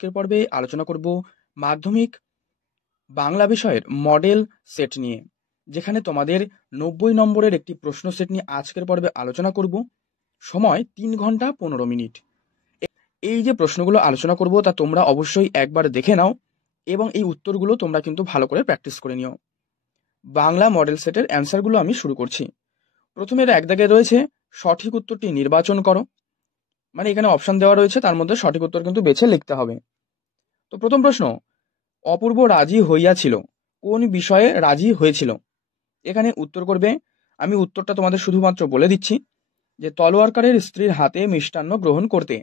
আজকের পর্বে আলোচনা করব মাধ্যমিক বাংলা বিষয়ের মডেল সেট নিয়ে, যেখানে তোমাদের 90 নম্বরের একটি প্রশ্ন সেট নিয়ে আজকের পর্বে আলোচনা করব। সময় 3 ঘন্টা 15 মিনিট। এই যে প্রশ্নগুলো আলোচনা করব তা তোমরা অবশ্যই একবার দেখে নাও এবং এই উত্তরগুলো তোমরা কিন্তু ভালো করে প্র্যাকটিস করে নিও। বাংলা মডেল সেটের অ্যান্সারগুলো আমি শুরু করছি। প্রথমে এক দাগে রয়েছে সঠিক উত্তরটি নির্বাচন করো, মানে এখানে অপশন দেওয়া রয়েছে, তার মধ্যে সঠিক উত্তর কিন্তু বেছে লিখতে হবে। তো প্রথম প্রশ্ন, অপূর্ব রাজি হইয়াছিল, কোন বিষয়ে রাজি হয়েছিল? এখানে উত্তর করবে, আমি উত্তরটা তোমাদের শুধুমাত্র বলে দিচ্ছি, যে তলোয়ারকারের স্ত্রীর হাতে মিষ্টান্ন গ্রহণ করতে।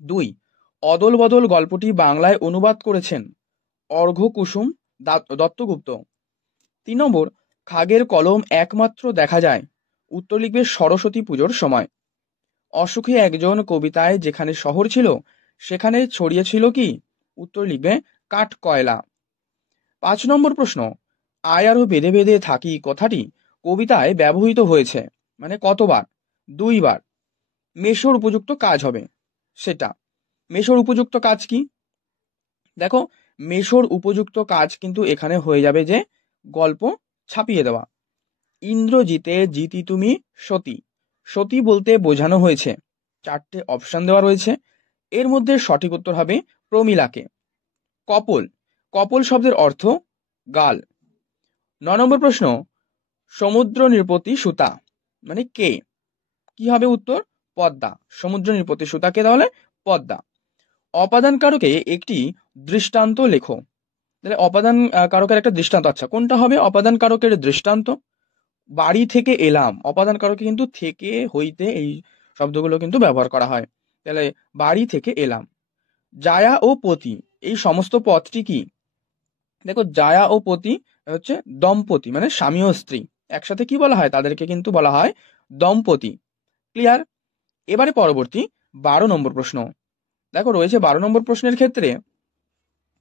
2, অদল বদল গল্পটি বাংলায় অনুবাদ করেছেন অর্ঘ্য কুসুম দত্তগুপ্ত। 3 নম্বর, খাগের কলম একমাত্র দেখা যায়, উত্তর লিখবে সরস্বতী পুজোর সময়। অসুখী একজন কবিতায় যেখানে শহর ছিল সেখানে ছড়িয়েছিল কি? উত্তর লিখবে কাঠ কয়লা। 5 নম্বর প্রশ্ন, আয় আরো বেঁধে বেঁধে থাকি কথাটি কবিতায় ব্যবহৃত হয়েছে, মানে কতবার? 2 বার। মেশোর উপযুক্ত কাজ হবে সেটা। মেশোর উপযুক্ত কাজ কি? দেখো, মেশোর উপযুক্ত কাজ কিন্তু এখানে হয়ে যাবে যে গল্প ছাপিয়ে দেওয়া। ইন্দ্রজিতে জিতি তুমি সতী, সতী বলতে বোঝানো হয়েছে। 4টে অপশন দেওয়া রয়েছে, এর মধ্যে সঠিক উত্তর হবে প্রমীলাকে। কপল, কপল শব্দের অর্থ গাল। 9 নম্বর প্রশ্ন, সমুদ্র নৃপতি সুতা, মানে কে? কি হবে উত্তর? পদ্মা। সমুদ্র নৃপতি সুতা কে? তাহলে পদ্মা। অপাদান কারকে একটি দৃষ্টান্ত লেখো। তাহলে অপাদান কারকের একটা দৃষ্টান্ত, আচ্ছা কোনটা হবে অপাদান কারকের দৃষ্টান্ত? বাড়ি থেকে এলাম, অপাদান কারকে কিন্তু থেকে হইতে এই শব্দগুলো কিন্তু ব্যবহার করা হয়। তাহলে বাড়ি থেকে এলাম। জায়া ও পতি, এই সমস্ত পদটি কি? দেখো, জায়া ও পতি হচ্ছে দম্পতি, মানে স্বামী ও স্ত্রী একসাথে কি বলা হয়? তাদেরকে কিন্তু বলা হয় দম্পতি। ক্লিয়ার? এবারে পরবর্তী 12 নম্বর প্রশ্ন। দেখো, রয়েছে 12 নম্বর প্রশ্নের ক্ষেত্রে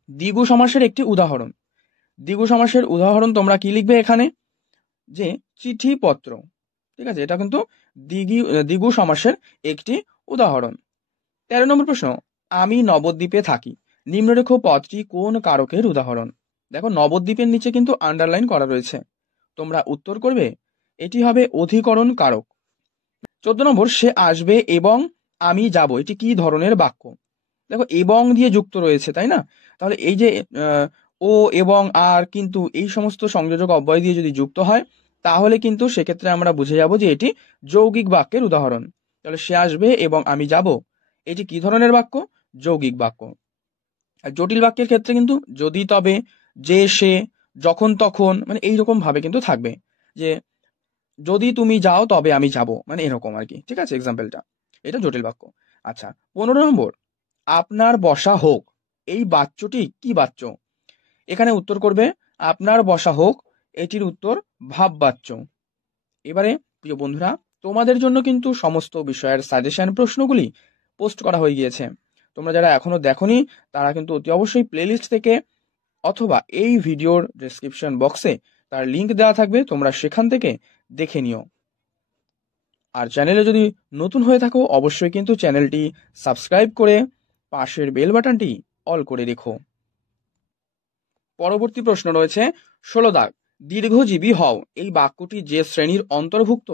দ্বিগু সমাসের একটি উদাহরণ। দ্বিগু সমাসের উদাহরণ তোমরা কি লিখবে এখানে? যে চিঠিপত্র। ঠিক আছে, এটা কিন্তু দ্বিগু সমাসের একটি উদাহরণ। 13 নম্বর প্রশ্ন, আমি নবদ্বীপে থাকি, নিম্নরেখ পদটি কোন কারকের উদাহরণ? দেখো, নবদ্বীপের নিচে কিন্তু আন্ডারলাইন করা রয়েছে, তোমরা উত্তর করবে এটি হবে অধিকরণ কারক। 14 নম্বর, সে আসবে এবং আমি যাব, এটি কি ধরনের বাক্য? দেখো, এবং দিয়ে যুক্ত রয়েছে, তাই না? তাহলে এই যে ও এবং আর, কিন্তু এই সমস্ত সংযোজক অব্যয় দিয়ে যদি যুক্ত হয় তাহলে কিন্তু সেক্ষেত্রে আমরা বুঝে যাব যে এটি যৌগিক বাক্যের উদাহরণ। তাহলে সে আসবে এবং আমি যাব, এটি কি ধরনের বাক্য? যৌগিক বাক্য। আর জটিল বাক্যের ক্ষেত্রে কিন্তু যদি তবে, যে সে, যখন তখন, মানে এইরকম ভাবে কিন্তু থাকবে, যে যদি তুমি যাও তবে আমি যাব, মানে এরকম আর কি। ঠিক আছে, এক্সাম্পলটা, এটা জটিল বাক্য। আচ্ছা, 15 নম্বর, আপনার বসা হোক, এই বাচ্যটি কি বাচ্য? এখানে উত্তর করবে আপনার বসা হোক, এটির উত্তর ভাব বাচ্য। এবারে প্রিয় বন্ধুরা, তোমাদের জন্য কিন্তু সমস্ত বিষয়ের সাজেশন প্রশ্নগুলি পোস্ট করা হয়ে গিয়েছে। তোমরা যারা এখনো দেখোনি তারা কিন্তু অতি অবশ্যই প্লেলিস্ট থেকে অথবা এই ভিডিওর ডেসক্রিপশন বক্সে তার লিংক দেওয়া থাকবে, তোমরা সেখান থেকে দেখে নিও। আর চ্যানেলে যদি নতুন হয়ে থাকো অবশ্যই কিন্তু চ্যানেলটি সাবস্ক্রাইব করে পাশের বেল বাটনটি অল করে রেখো। পরবর্তী প্রশ্ন রয়েছে 16 দাগ, দীর্ঘজীবী হও, এই বাক্যটি যে শ্রেণীর অন্তর্ভুক্ত?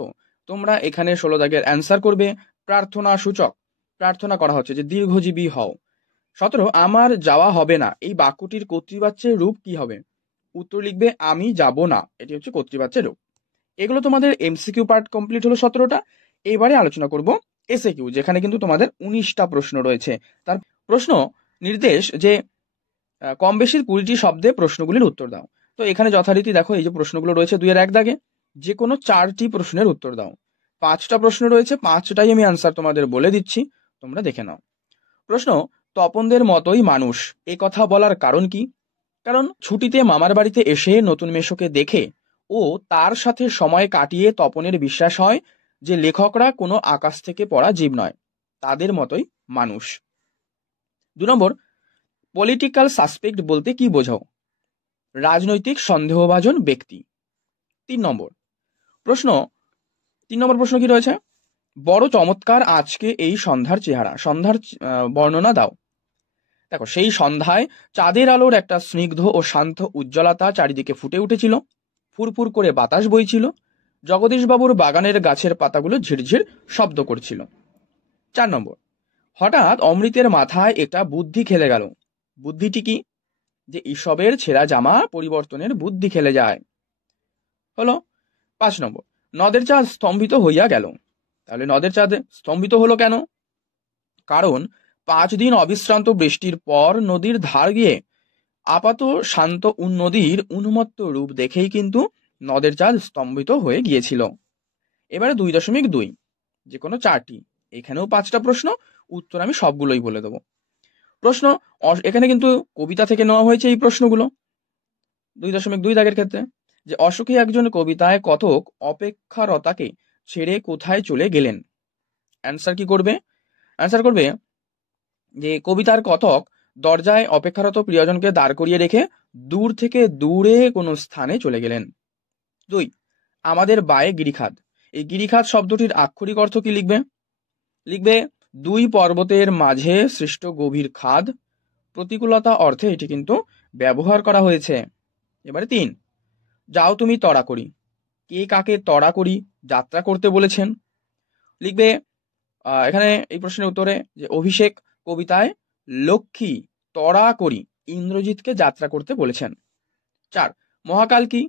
তোমরা এখানে 16 দাগের অ্যান্সার করবে প্রার্থনা সূচক, প্রার্থনা করা হচ্ছে যে দীর্ঘজীবী হও। 17, আমার যাওয়া হবে না, এই বাক্যটির কর্তৃবাচ্যের রূপ কি হবে? উত্তর লিখবে আমি যাব না, এটি হচ্ছে কর্তৃবাচ্যের রূপ। এগুলো তোমাদের এমসিকিউ পার্ট কমপ্লিট হলো 17টা। এবারে আলোচনা করব এসএকিউ, যেখানে কিন্তু তোমাদের 19টা প্রশ্ন রয়েছে। তার প্রশ্ন নির্দেশ যে কম বেশি 20টি শব্দে প্রশ্নগুলির উত্তর দাও। তো এখানে যথারীতি দেখো, এই যে প্রশ্নগুলো রয়েছে 2-এর 1 দাগে, যে কোনো 4টি প্রশ্নের উত্তর দাও। 5টা প্রশ্ন রয়েছে, 5টাই আমি আনসার তোমাদের বলে দিচ্ছি, তোমরা দেখে নাও। প্রশ্ন, তপনদের মতোই মানুষ, এ কথা বলার কারণ কি? কারণ ছুটিতে মামার বাড়িতে এসে নতুন মেশোকে দেখে ও তার সাথে সময় কাটিয়ে তপনের বিশ্বাস হয় যে লেখকরা কোনো আকাশ থেকে পড়া জীব নয়, তাদের মতোই মানুষ। 2 নম্বর, পলিটিক্যাল সাসপেক্ট বলতে কি বোঝাও? রাজনৈতিক সন্দেহভাজন ব্যক্তি। 3 নম্বর প্রশ্ন, 3 নম্বর প্রশ্ন কি রয়েছে? বড় চমৎকার আজকে এই সন্ধ্যার চেহারা, সন্ধ্যার বর্ণনা দাও। দেখো, সেই সন্ধ্যায় চাঁদের আলোর একটা স্নিগ্ধ ও শান্ত উজ্জ্বলতা চারিদিকে ফুটে উঠেছিল। ফুরফুর করে বাতাস বইছিল। জগদীশবাবুর বাগানের গাছের পাতাগুলো ঝিরঝির শব্দ করছিল। 4 নম্বর, হঠাৎ অমৃতের মাথায় একটা বুদ্ধি খেলে গেল। বুদ্ধিটি কি? যে ঈশবের ছেঁড়া জামা পরিবর্তনের বুদ্ধি খেলে যায়। হলো। 5 নম্বর, নদের চাঁদ স্তম্ভিত হইয়া গেল। তাহলে নদের চাঁদ স্তম্ভিত হলো কেন? কারণ 5 দিন অবিশ্রান্ত বৃষ্টির পর নদীর ধার গিয়ে আপাত শান্ত নদীর উন্মত্ত রূপ দেখেই কিন্তু নদের চাঁদ স্তম্ভিত হয়ে গিয়েছিল। এবারে 2.2, যে কোনো 4টি, এখানেও 5টা প্রশ্ন, উত্তর আমি সবগুলোই বলে দেবো। প্রশ্ন এখানে কিন্তু কবিতা থেকে নেওয়া হয়েছে এই প্রশ্নগুলো। 2.2 দাগের ক্ষেত্রে, যে অশোকে একজন কবিতায় কতক অপেক্ষারতাকে ছেড়ে কোথায় চলে গেলেন। অ্যান্সার কি করবে? অ্যান্সার করবে যে কবিতার কতক দরজায় অপেক্ষারত প্রিয়জনকে দাঁড় করিয়ে রেখে দূর থেকে দূরে কোনো স্থানে চলে গেলেন। 2, আমাদের বায়ে গিরিখাত। এই গিরিখাত শব্দটির আক্ষরিক অর্থ কি লিখবে? লিখবে 2 পর্বতের মাঝে সৃষ্ট গভীর খাদ। প্রতিকূলতা অর্থে এটি কিন্তু ব্যবহার করা হয়েছে। এবারে 3, যাও তুমি তড়া করি। কে কাকে তড়া করি যাত্রা করতে বলেছেন? লিখবে এখানে এই প্রশ্নের উত্তরে যে অভিষেক কবিতায় লক্ষ্মী তড়া করি ইন্দ্রজিৎকে যাত্রা করতে বলেছেন। 4, মহাকাল কি?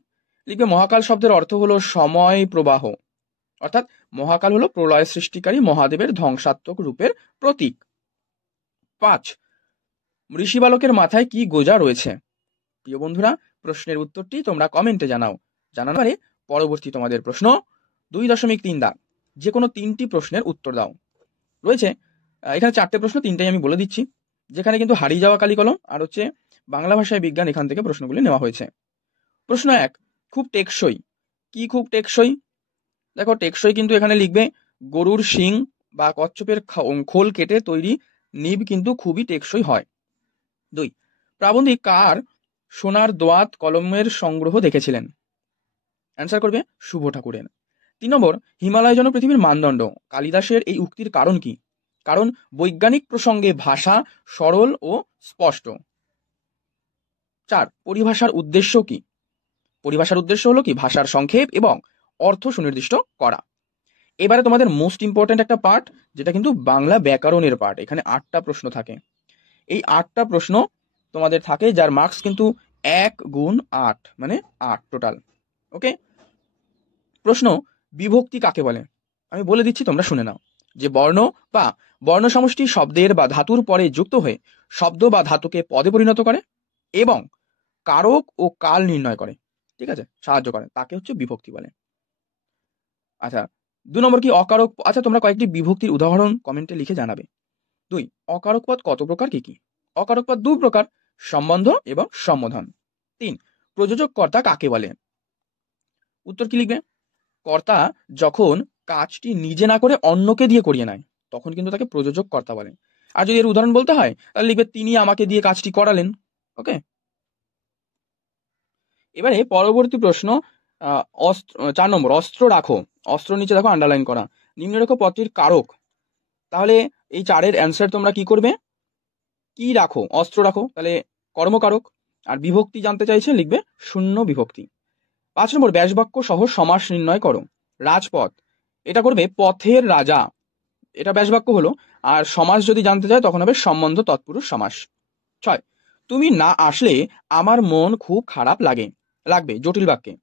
লিখবে মহাকাল শব্দের অর্থ হলো সময় প্রবাহ, অর্থাৎ মহাকাল হলো প্রলয় সৃষ্টিকারী মহাদেবের ধ্বংসাত্মক রূপের প্রতীক। 5, ঋষি বালকের মাথায় কি গোজা রয়েছে? প্রিয় বন্ধুরা, প্রশ্নের উত্তরটি তোমরা কমেন্টে জানাও। জানানোর পরে পরবর্তী তোমাদের প্রশ্ন 2.3 দাগ, যে কোনো 3টি প্রশ্নের উত্তর দাও। রয়েছে এখানে 4টে প্রশ্ন, 3টাই আমি বলে দিচ্ছি। যেখানে কিন্তু হারিয়ে যাওয়া কালি কলম আর হচ্ছে বাংলা ভাষায় বিজ্ঞান, এখান থেকে প্রশ্নগুলি নেওয়া হয়েছে। প্রশ্ন 1, খুব টেকসই। কি খুব টেকসই? দেখো, টেকসই কিন্তু এখানে লিখবে গরুর শিং বা কচ্ছপের খোল কেটে তৈরি নিব কিন্তু খুবই টেকসই হয়। 2, প্রাবন্ধিক কার সোনার দোয়াত কলমের সংগ্রহ দেখেছিলেন? অ্যান্সার করবে শুভ ঠাকুরের। 3 নম্বর, হিমালয় যেন পৃথিবীর মানদণ্ড। কালিদাসের এই উক্তির কারণ কি? কারণ বৈজ্ঞানিক প্রসঙ্গে ভাষা সরল ও স্পষ্ট। 4, পরিভাষার উদ্দেশ্য কি? পরিভাষার উদ্দেশ্য হলো কি? ভাষার সংক্ষেপ এবং অর্থ সুনির্দিষ্ট করা। এবারে তোমাদের মোস্ট ইম্পর্টেন্ট একটা পার্ট, যেটা কিন্তু বাংলা ব্যাকরণের পার্ট। এখানে 8টা প্রশ্ন থাকে। এই 8টা প্রশ্ন তোমাদের থাকে, যার মার্কস কিন্তু 1 গুণ 8, মানে 8 টোটাল। ওকে। প্রশ্ন, বিভক্তি কাকে বলে? আমি বলে দিচ্ছি, তোমরা শুনে নাও। যে বর্ণ বা বর্ণ সমষ্টি শব্দের বা ধাতুর পরে যুক্ত হয়ে শব্দ বা ধাতুকে পদে পরিণত করে এবং কারক ও কাল নির্ণয় করে, ঠিক আছে, সাহায্য করে, তাকে হচ্ছে বিভক্তি বলে। আচ্ছা, 2 নম্বর কি? অকারক। আচ্ছা, তোমরা কয়েকটি বিভক্তির উদাহরণ কমেন্টে লিখে জানাবে। 2, অকারক পদ কত প্রকার, কি কি? অকারক পদ 2 প্রকার, সম্বন্ধ এবং সম্বোধন। 3, প্রযোজক কর্তা কাকে বলে? উত্তর কি লিখবে? কর্তা যখন কাজটি নিজে না করে অন্যকে দিয়ে করিয়ে নেয়, তখন কিন্তু তাকে প্রযোজক কর্তা বলে। আর যদি এর উদাহরণ বলতে হয়, তাহলে লিখবে তিনি আমাকে দিয়ে কাজটি করালেন। ওকে। এবারে পরবর্তী প্রশ্ন, 4 নম্বর, অস্ত্র রাখো। অস্ত্র নিচে দেখো আন্ডারলাইন করা। নিম্নরেখ পদটির কারক। তাহলে এই 4-এর অ্যান্সার তোমরা কি করবে? কি রাখো? অস্ত্র রাখো, তাহলে কর্মকারক। আর বিভক্তি জানতে চাইছে, লিখবে শূন্য বিভক্তি। 5 নম্বর, ব্যাসবাক্য সহ সমাস নির্ণয় করো। রাজপথ, এটা করবে পথের রাজা, এটা ব্যাসবাক্য হলো। আর সমাস যদি জানতে চায়, তখন হবে সম্বন্ধ তৎপুরুষ সমাস। 6, তুমি না আসলে আমার মন খুব খারাপ লাগবে, জটিল বাক্যে।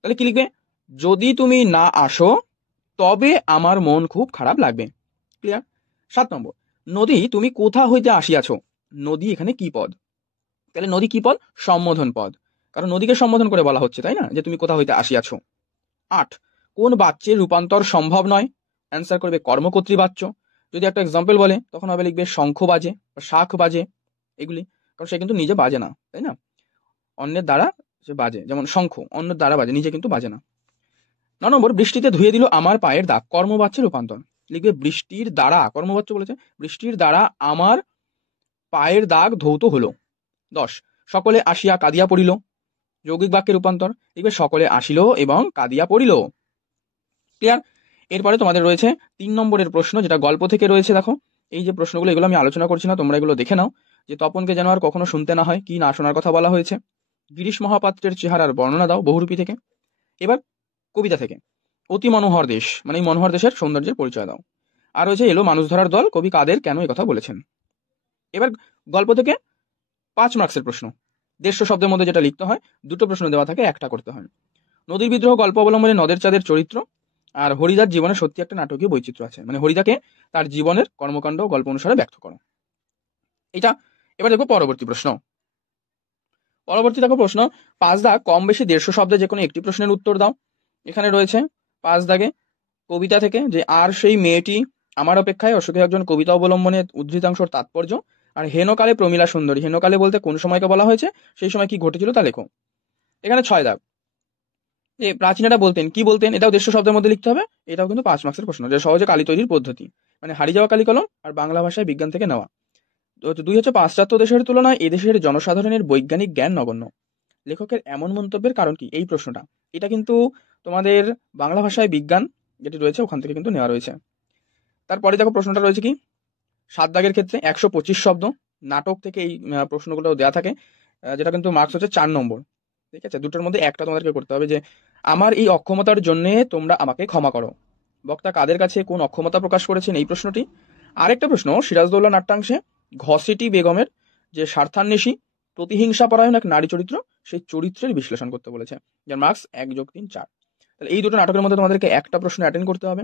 তাহলে কি লিখবে? যদি তুমি না আসো তবে আমার মন খুব খারাপ লাগবে। ক্লিয়ার? 7 নম্বর, নদী তুমি কোথা হইতে আসিয়াছ। নদী এখানে কি পদ? তাহলে নদী কি পদ? সম্বোধন পদ, কারণ নদীকে সম্বোধন করে বলা হচ্ছে, তাই না, যে তুমি কোথা হইতে আসিয়াছ। 8, কোন বাচ্যের রূপান্তর সম্ভব নয়? অ্যান্সার করবে কর্মকর্তৃবাচ্য। যদি একটা এক্সাম্পল বলে, তখন হবে লিখবে শঙ্খ বাজে বা শাখ বাজে, এগুলি। কারণ সে কিন্তু নিজে বাজে না, তাই না, অন্যের দ্বারা সে বাজে। যেমন শঙ্খ অন্যের দ্বারা বাজে, নিজে কিন্তু বাজে না। 9 নম্বর, বৃষ্টিতে ধুয়ে দিল আমার পায়ের দাগ। কর্মবাচ্যের রূপান্তর লিখবে বৃষ্টির দ্বারা, কর্মবাচ্য বলেছে, বৃষ্টির দ্বারা আমার পায়ের দাগ ধৌত হলো। 10, সকলে আসিয়া কাঁদিয়া পড়িল। যৌগিক বাক্যের রূপান্তর লিখবে সকলে আসিল এবং কাঁদিয়া পড়িল। ক্লিয়ার? এরপরে তোমাদের রয়েছে 3 নম্বরের প্রশ্ন, যেটা গল্প থেকে রয়েছে। দেখো, এই যে প্রশ্নগুলো, এগুলো আমি আলোচনা করছি না, তোমরা এগুলো দেখে নাও। যে তপনকে যেন আর কখনো শুনতে না হয়, কি না শোনার কথা বলা হয়েছে। গিরিশ মহাপাত্রের চেহারার বর্ণনা দাও বহুরূপী থেকে। এবার কবিতা থেকে অতি মনোহর দেশ, মানে এই মনোহর দেশের সৌন্দর্যের পরিচয় দাও। আর রয়েছে এলো মানুষ ধরার দল, কবি কাদের কেন এই কথা বলেছেন। এবার গল্প থেকে 5 মার্কসের প্রশ্ন। 150 শব্দের মধ্যে যেটা লিখতে হয়, 2টো প্রশ্ন দেওয়া থাকে, একটা করতে হয়। নদীর বিদ্রোহ গল্প অবলম্বনে নদের চাঁদের চরিত্র। আর হরিদার জীবনে সত্যি একটা নাটকীয় বৈচিত্র্য আছে, মানে হরিদাকে তার জীবনের কর্মকাণ্ড গল্প অনুসারে ব্যক্ত করো। এটা এবার দেখো পরবর্তী প্রশ্ন। পরবর্তী দেখো প্রশ্ন 5 দাগ কম বেশি 150 শব্দে যে কোনো একটি প্রশ্নের উত্তর দাও। এখানে রয়েছে 5 দাগে কবিতা থেকে যে আর সেই মেয়েটি আমার অপেক্ষায় অসুখী একজন কবিতা অবলম্বনে উদ্ধৃতাংশর তাৎপর্য। আর হেনকালে প্রমীলা সুন্দরী, হেনকালে বলতে কোন সময়কে বলা হয়েছে, সেই সময় কি ঘটেছিল তা লেখো। এখানে 6 দাগ যে প্রাচীনেরা বলতেন, কি বলতেন, এটাও 150 শব্দের মধ্যে লিখতে হবে। এটাও কিন্তু 5 মার্কসের প্রশ্ন, যে সহজে কালি তৈরির পদ্ধতি, মানে হারিয়ে যাওয়া কালি কলম আর বাংলা ভাষায় বিজ্ঞান থেকে নেওয়া। তো 2 হচ্ছে পাশ্চাত্য দেশের তুলনায় এদেশের জনসাধারণের বৈজ্ঞানিক জ্ঞান নগণ্য। লেখকের এমন মন্তব্যের কারণ কি, এই প্রশ্নটা এটা কিন্তু তোমাদের বাংলা ভাষায় বিজ্ঞান যেটি রয়েছে ওখান থেকে কিন্তু নেওয়া রয়েছে। তারপরে দেখো প্রশ্নটা রয়েছে কি 7 দাগের ক্ষেত্রে 125 শব্দ, নাটক থেকে এই প্রশ্নগুলো দেওয়া থাকে, যেটা কিন্তু মার্কস হচ্ছে 4 নম্বর। ঠিক আছে, দুটোর মধ্যে একটা তোমাদেরকে করতে হবে, যে আমার এই অক্ষমতার জন্য তোমরা আমাকে ক্ষমা করো। বক্তা কাদের কাছে কোন অক্ষমতা প্রকাশ করেছেন, এই প্রশ্নটি। আরেকটা প্রশ্ন সিরাজদৌল্লা নাট্যাংশে ঘসেটি বেগমের যে স্বার্থান্বেষী প্রতিহিংসা পরায়ণ এক নারী চরিত্র, সেই চরিত্রের বিশ্লেষণ করতে বলেছে, যার মার্কস 1 + 3 4। তাহলে এই দুটো নাটকের মধ্যে তোমাদেরকে একটা প্রশ্ন অ্যাটেন্ড করতে হবে।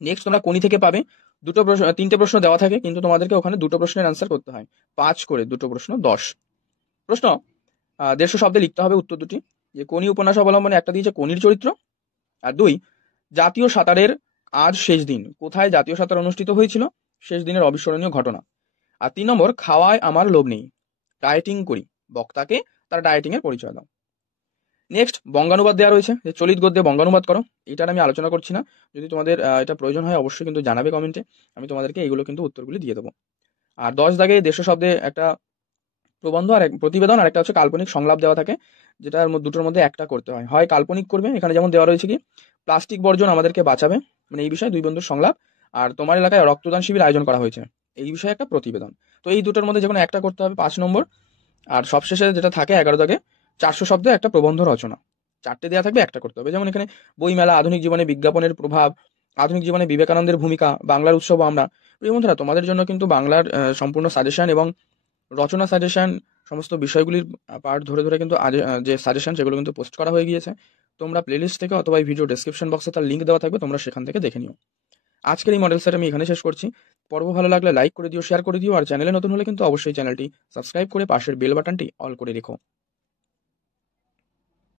নেক্সট তোমরা কোনি থেকে পাবে 3টে প্রশ্ন দেওয়া থাকে, কিন্তু তোমাদেরকে ওখানে 2টো প্রশ্নের অ্যান্সার করতে হয়, 5 করে 2টো প্রশ্ন 10 প্রশ্ন। 150 শব্দে লিখতে হবে উত্তর দুটি। যে কোনি উপন্যাস অবলম্বনে একটা দিয়েছে কোনির চরিত্র। আর 2 জাতীয় সাঁতারের আজ শেষ দিন, কোথায় জাতীয় সাঁতার অনুষ্ঠিত হয়েছিল, শেষ দিনের অবিস্মরণীয় ঘটনা। আর 3 নম্বর খাওয়ায় আমার লোভ নেই, ডায়েটিং করি, বক্তাকে তার ডায়েটিং এর পরিচয় দাও। নেক্সট বঙ্গানুবাদ দেওয়া রয়েছে, যে চলিত গদ্যে বঙ্গানুবাদ করো। এটার আমি আলোচনা করছি না, যদি তোমাদের এটা প্রয়োজন হয় অবশ্যই কিন্তু জানাবে কমেন্টে, আমি তোমাদেরকে এইগুলো কিন্তু উত্তরগুলি দিয়ে দেবো। আর 10 দাগে 150 শব্দে একটা প্রবন্ধ আর এক প্রতিবেদন, আর একটা হচ্ছে কাল্পনিক সংলাপ দেওয়া থাকে, যেটার দুটোর মধ্যে একটা করতে হয়, হয় কাল্পনিক করবে, এখানে যেমন দেওয়া রয়েছে কি প্লাস্টিক বর্জন আমাদেরকে বাঁচাবে, মানে এই বিষয়ে 2 বন্ধুর সংলাপ। আর তোমার এলাকায় রক্তদান শিবির আয়োজন করা হয়েছে, এই বিষয়ে একটা প্রতিবেদন। তো এই দুটোর মধ্যে যে কোনো একটা করতে হবে 5 নম্বর। আর সবশেষে যেটা থাকে 11 দাগে 400 শব্দে একটা প্রবন্ধ রচনা, 4টে দেওয়া থাকবে, একটা করতে হবে। যেমন এখানে বইমেলা, আধুনিক জীবনে বিজ্ঞাপনের প্রভাব, আধুনিক জীবনে বিবেকানন্দের ভূমিকা, বাংলার উৎসব আমরা। প্রিয় বন্ধুরা, তোমাদের জন্য কিন্তু বাংলার সম্পূর্ণ সাজেশন এবং রচনা সাজেশন সমস্ত বিষয়গুলির পার্ট ধরে ধরে কিন্তু আজ যে সাজেশন সেগুলো কিন্তু পোস্ট করা হয়ে গিয়েছে। তোমরা প্লেলিস্ট থেকে অথবা এই ভিডিও ডেসক্রিপশন বক্সে তার লিঙ্ক দেওয়া থাকবে, তোমরা সেখান থেকে দেখে নিও। আজকের এই মডেল সেট আমি এখানে শেষ করছি। পর্ব ভালো লাগলে লাইক করে দিও, শেয়ার করে দিও, আর চ্যানেলে নতুন হলে কিন্তু অবশ্যই চ্যানেলটি সাবস্ক্রাইব করে পাশের বেল বাটনটি অল করে রেখো।